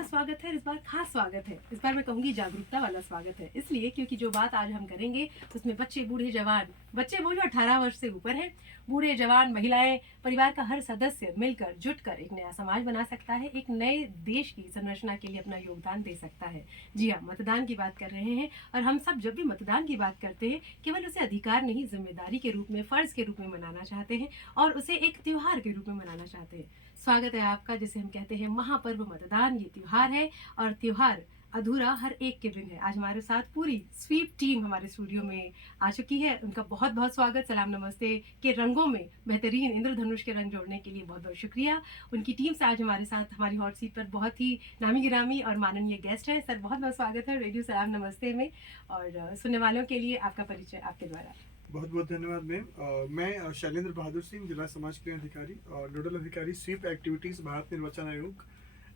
का स्वागत है। इस बार खास स्वागत है। इस बार मैं कहूँगी जागरूकता वाला स्वागत है, इसलिए क्योंकि जो बात आज हम करेंगे उसमें बच्चे बूढ़े जवान, बच्चे वो जो 18 वर्ष से ऊपर हैं, बूढ़े जवान, महिलाएं, परिवार का हर सदस्य मिलकर जुटकर एक नया समाज बना सकता है, एक नए देश की संरचना के लिए अपना योगदान दे सकता है। जी हाँ, मतदान की बात कर रहे हैं और हम सब जब भी मतदान की बात करते हैं केवल उसे अधिकार नहीं, जिम्मेदारी के रूप में, फर्ज के रूप में मनाना चाहते हैं और उसे एक त्योहार के रूप में मनाना चाहते हैं। स्वागत है आपका, जिसे हम कहते हैं महापर्व मतदान। ये त्योहार है और त्योहार अधूरा हर एक के बिन है। आज हमारे साथ पूरी स्वीप टीम हमारे स्टूडियो में आ चुकी है। उनका बहुत बहुत स्वागत। सलाम नमस्ते के रंगों में बेहतरीन इंद्रधनुष के रंग जोड़ने के लिए बहुत बहुत शुक्रिया। उनकी टीम से आज हमारे साथ हमारी हॉट सीट पर बहुत ही नामी गिरामी और माननीय गेस्ट हैं। सर बहुत बहुत स्वागत है रेडियो सलाम नमस्ते में। और सुनने वालों के लिए आपका परिचय आपके द्वारा। बहुत बहुत धन्यवाद मैम। मैं शैलेंद्र बहादुर सिंह, जिला समाज कल्याण अधिकारी और नोडल अधिकारी स्वीप एक्टिविटीज़ भारत निर्वाचन आयोग।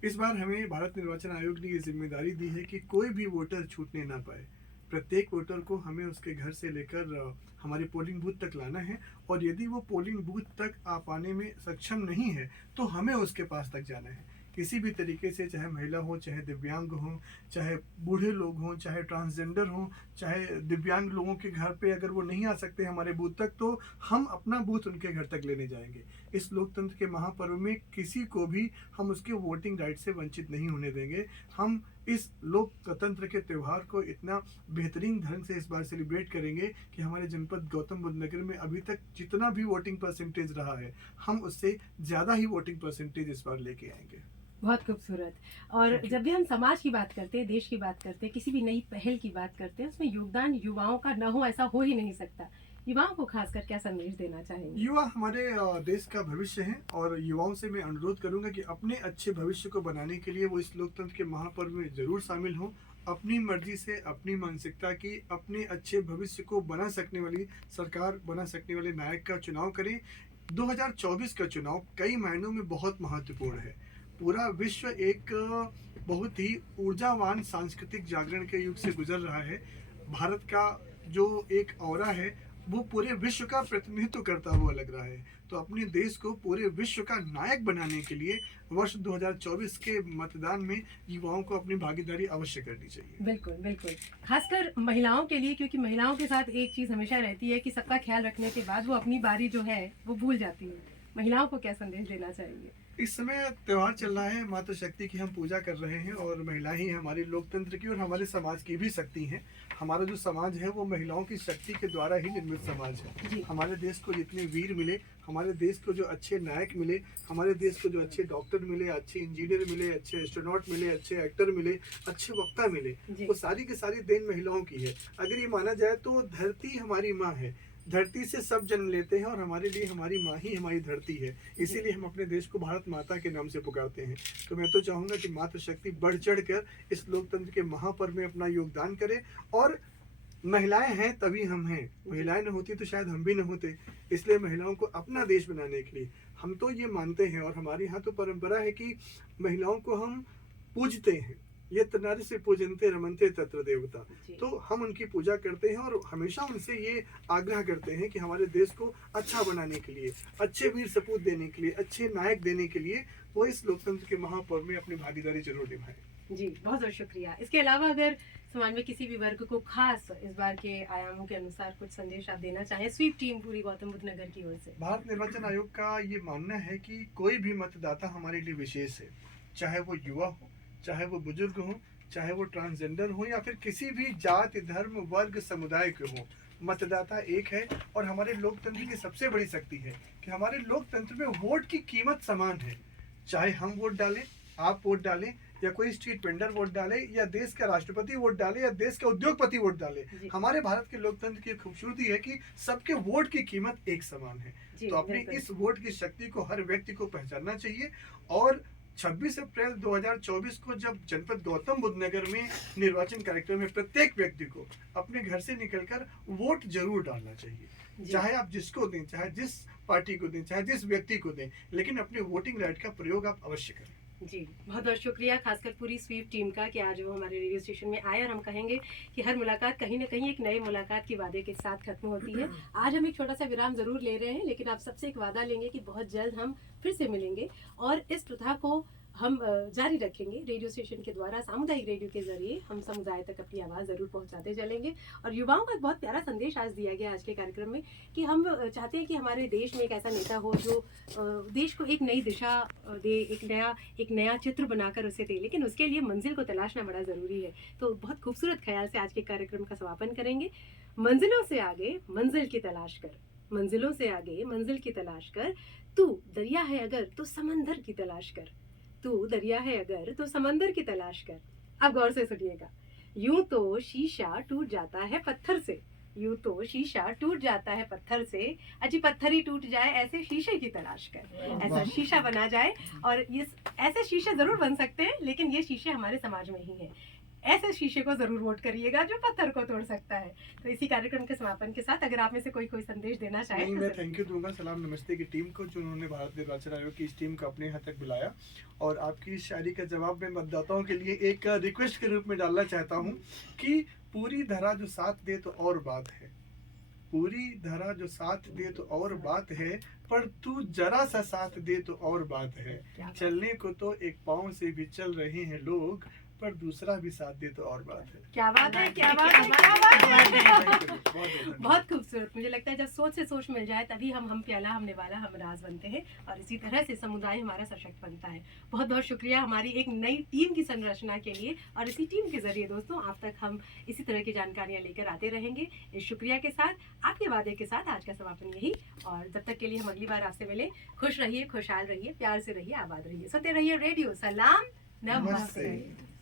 इस बार हमें भारत निर्वाचन आयोग ने ये जिम्मेदारी दी है कि कोई भी वोटर छूटने ना पाए। प्रत्येक वोटर को हमें उसके घर से लेकर हमारे पोलिंग बूथ तक लाना है और यदि वो पोलिंग बूथ तक आ पाने में सक्षम नहीं है तो हमें उसके पास तक जाना है। किसी भी तरीके से, चाहे महिला हो, चाहे दिव्यांग हो, चाहे बूढ़े लोग हों, चाहे ट्रांसजेंडर हों, चाहे दिव्यांग लोगों के घर पे अगर वो नहीं आ सकते हमारे बूथ तक, तो हम अपना बूथ उनके घर तक लेने जाएंगे। इस लोकतंत्र के महापर्व में किसी को भी हम उसके वोटिंग राइट से वंचित नहीं होने देंगे। हम इस लोकतंत्र के त्यौहार को इतना बेहतरीन ढंग से इस बार सेलिब्रेट करेंगे कि हमारे जनपद गौतम बुद्ध नगर में अभी तक जितना भी वोटिंग परसेंटेज रहा है, हम उससे ज़्यादा ही वोटिंग परसेंटेज इस बार लेके आएंगे। बहुत खूबसूरत। और जब भी हम समाज की बात करते हैं, देश की बात करते हैं, किसी भी नई पहल की बात करते हैं, उसमें योगदान युवाओं का न हो ऐसा हो ही नहीं सकता। युवाओं को खासकर क्या संदेश देना चाहेंगे? युवा हमारे देश का भविष्य है और युवाओं से मैं अनुरोध करूंगा कि अपने अच्छे भविष्य को बनाने के लिए वो इस लोकतंत्र के महापर्व में जरूर शामिल हों। अपनी मर्जी से, अपनी मानसिकता की, अपने अच्छे भविष्य को बना सकने वाली सरकार, बना सकने वाले नायक का चुनाव करें। 2024 का चुनाव कई मायनों में बहुत महत्वपूर्ण है। पूरा विश्व एक बहुत ही ऊर्जावान सांस्कृतिक जागरण के युग से गुजर रहा है। भारत का जो एक ऑरा है वो पूरे विश्व का प्रतिनिधित्व करता हुआ लग रहा है। तो अपने देश को पूरे विश्व का नायक बनाने के लिए वर्ष 2024 के मतदान में युवाओं को अपनी भागीदारी अवश्य करनी चाहिए। बिल्कुल बिल्कुल, खासकर महिलाओं के लिए, क्योंकि महिलाओं के साथ एक चीज हमेशा रहती है कि सबका ख्याल रखने के बाद वो अपनी बारी जो है वो भूल जाती है। महिलाओं को क्या संदेश देना चाहेंगे? इस समय त्योहार चल रहा है, माता शक्ति की हम पूजा कर रहे हैं और महिलाएं ही हमारे लोकतंत्र की और हमारे समाज की भी शक्ति हैं। हमारा जो समाज है वो महिलाओं की शक्ति के द्वारा ही निर्मित समाज है। हमारे देश को जितने वीर मिले, हमारे देश को जो अच्छे नायक मिले, हमारे देश को जो अच्छे डॉक्टर मिले, अच्छे इंजीनियर मिले, अच्छे एस्ट्रोनॉट मिले, अच्छे एक्टर मिले, अच्छे वक्ता मिले, वो सारी की सारी देन महिलाओं की है। अगर ये माना जाए तो धरती हमारी माँ है। धरती से सब जन्म लेते हैं और हमारे लिए हमारी माँ ही हमारी धरती है। इसीलिए हम अपने देश को भारत माता के नाम से पुकारते हैं। तो मैं तो चाहूँगा कि मातृशक्ति बढ़ चढ़ कर इस लोकतंत्र के महापर्व में अपना योगदान करे। और महिलाएं हैं तभी हम हैं, महिलाएं न होती तो शायद हम भी न होते। इसलिए महिलाओं को अपना देश बनाने के लिए हम तो ये मानते हैं और हमारे यहाँ तो परंपरा है कि महिलाओं को हम पूजते हैं। ये नारी से पूजनते रमनते तत्र देवता। तो हम उनकी पूजा करते हैं और हमेशा उनसे ये आग्रह करते हैं कि हमारे देश को अच्छा बनाने के लिए, अच्छे वीर सपूत देने के लिए, अच्छे नायक देने के लिए वो इस लोकतंत्र के महापर्व में अपनी भागीदारी जरूर निभाएं। जी बहुत बहुत शुक्रिया। इसके अलावा अगर समाज में किसी भी वर्ग को खास इस बार के आयामों के अनुसार कुछ संदेश आप देना चाहें स्वीप टीम पूरी गौतम बुद्ध नगर की ओर से। भारत निर्वाचन आयोग का ये मानना है कि कोई भी मतदाता हमारे लिए विशेष है, चाहे वो युवा हो, चाहे वो बुजुर्ग हो, चाहे वो ट्रांसजेंडर हो या फिर किसी भी जाति, धर्म, वर्ग, समुदाय के हो। मतदाता एक है और हमारे लोकतंत्र की सबसे बड़ी शक्ति है कि हमारे लोकतंत्र में वोट की कीमत समान है। चाहे हम वोट डालें, आप वोट डालें, या कोई स्ट्रीट वेंडर वोट डाले, या देश का राष्ट्रपति वोट डाले, या देश का उद्योगपति वोट डाले, हमारे भारत के लोकतंत्र की खूबसूरती है कि सबके वोट की कीमत एक समान है। तो अपनी इस वोट की शक्ति को हर व्यक्ति को पहचानना चाहिए। और 26 अप्रैल 2024 को जब जनपद गौतम बुद्ध नगर में निर्वाचन कार्यक्रम में प्रत्येक व्यक्ति को अपने घर से निकलकर वोट जरूर डालना चाहिए। चाहे आप जिसको दें, चाहे जिस पार्टी को दें, चाहे जिस व्यक्ति को दें, लेकिन अपने वोटिंग राइट का प्रयोग आप अवश्य करें। जी बहुत बहुत शुक्रिया, खासकर पूरी स्वीप टीम का कि आज वो हमारे रेडियो स्टेशन में आए। और हम कहेंगे कि हर मुलाकात कहीं ना कहीं एक नई मुलाकात की वादे के साथ खत्म होती है। आज हम एक छोटा सा विराम जरूर ले रहे हैं, लेकिन आप सबसे एक वादा लेंगे कि बहुत जल्द हम फिर से मिलेंगे और इस प्रथा को हम जारी रखेंगे। रेडियो स्टेशन के द्वारा, सामुदायिक रेडियो के जरिए हम समुदाय तक अपनी आवाज़ ज़रूर पहुंचाते चलेंगे। और युवाओं का एक बहुत प्यारा संदेश आज दिया गया आज के कार्यक्रम में कि हम चाहते हैं कि हमारे देश में एक ऐसा नेता हो जो देश को एक नई दिशा दे, एक नया चित्र बनाकर उसे दे, लेकिन उसके लिए मंजिल को तलाशना बड़ा ज़रूरी है। तो बहुत खूबसूरत ख्याल से आज के कार्यक्रम का समापन करेंगे। मंजिलों से आगे मंजिल की तलाश कर, मंजिलों से आगे मंजिल की तलाश कर, तू दरिया है अगर तो समंदर की तलाश कर, तू दरिया है अगर तो समंदर की तलाश कर। अब गौर से सुनिएगा। यूं तो शीशा टूट जाता है पत्थर से, यूं तो शीशा टूट जाता है पत्थर से, अजी पत्थर ही टूट जाए ऐसे शीशे की तलाश कर। ऐसा शीशा बना जाए, और ये ऐसे शीशे जरूर बन सकते हैं, लेकिन ये शीशे हमारे समाज में ही हैं। ऐसे शीशे को जरूर वोट करिएगा जो पत्थर को तोड़ सकता है। तो इसी कार्यक्रम के समापन के साथ अगर आप में से कोई संदेश देना चाहे नहीं, मैं थैंक यू दूंगा सलाम नमस्ते की टीम को, जो उन्होंने भारत निर्वाचन आयोग की इस टीम को अपने यहाँ तक बुलाया। और आपकी इस शायरी का जवाब मैं मतदाताओं के लिए एक रिक्वेस्ट के रूप में डालना चाहता हूँ कि पूरी धरा जो साथ दे तो और बात है, पूरी धरा जो साथ दे तो और बात है, पर तू जरा सा साथ दे तो और बात है। चलने को तो एक पाँव से भी चल रहे हैं लोग, पर दूसरा भी साथ दे तो और बात है। क्या बात है, क्या बात है, क्या बात है। बहुत बहुत खूबसूरत। मुझे लगता है जब सोच से सोच मिल जाए तभी हम प्याला, हम निवाला, हम राज बनते हैं, और इसी तरह से समुदाय हमारा सशक्त बनता है। बहुत बहुत शुक्रिया हमारी एक नई टीम की संरचना के लिए, और इसी टीम के जरिए दोस्तों आप तक हम इसी तरह की जानकारियां लेकर आते रहेंगे। इस शुक्रिया के साथ, आपके वादे के साथ आज का समापन यही। और जब तक के लिए हम अगली बार आपसे मिले, खुश रहिए, खुशहाल रहिए, प्यार से रहिए, आबाद रहिए, सुनते रहिए रेडियो सलाम नमस्ते।